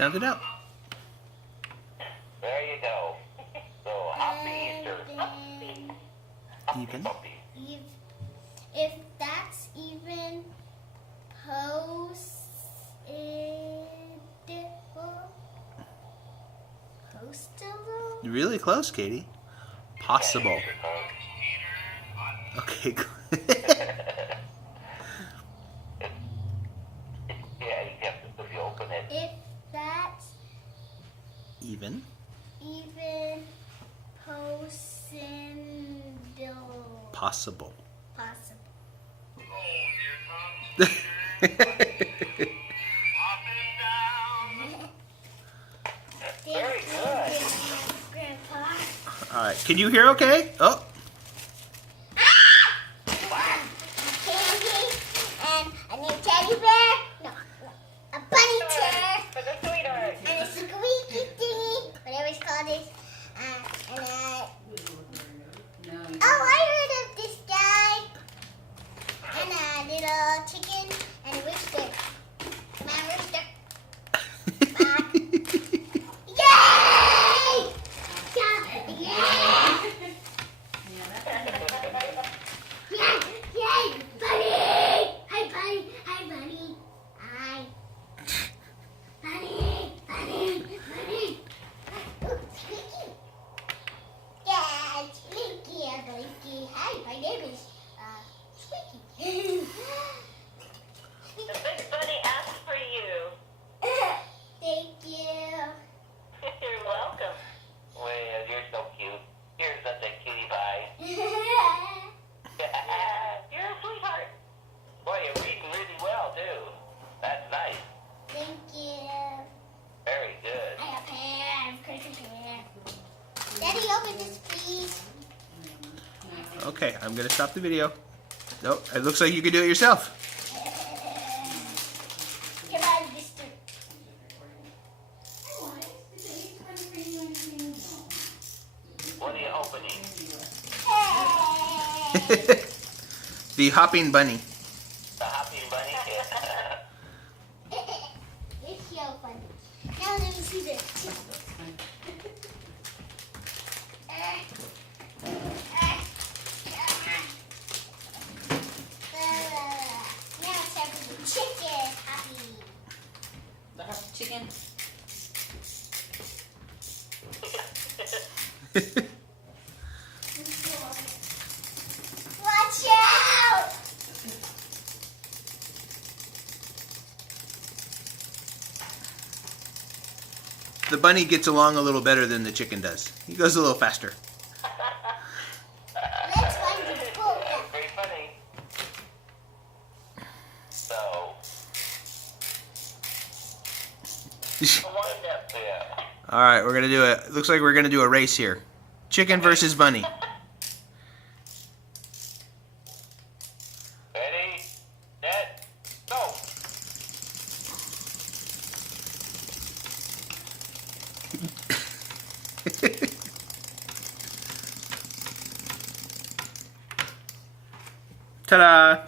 Sound it out. There you go. So, happy Easter. Even. If that's even, postable? Really close, Katie. Possible. Okay. Yeah, you have to, if you open it. If that's Even. possible. Possible. Very good. Grandpa. All right. Can you hear okay? Oh. Candy and a new teddy bear. No, a bunny chair For the sweetheart. and a squeaky thingy, whatever it's called is. Oh, I heard of this guy. And a little chicken and a rooster. Come on, rooster. Yay! Yay! Yay! Bunny! Hi, bunny. Hi, bunny. Hi. Bunny. Bunny. Bunny. Oh, Squeaky. Yeah, Squeaky. Squeaky. Hi, my name is Squeaky. The big bunny asked for you. Thank you. You're welcome. Well, you're so cute. You're such a cutie pie. You're a sweetheart. Boy, you're reading really well, too. That's nice. Thank you. Very good. I have hair. I have crazy hair. Daddy, open this, please. Okay. I'm gonna stop the video. Nope. It looks like you can do it yourself. Come on, mister. What are you opening? Hey. The hopping bunny. The hopping bunny? It's so funny. Now let me see this. Now it's time for the chicken happy. The chicken. Watch out! The bunny gets along a little better than the chicken does. He goes a little faster. Let's find the book. That's very funny. So, wind up there. All right, we're gonna do it. Looks like we're gonna do a race here. Chicken versus bunny. Ready, set, go. Ta-da!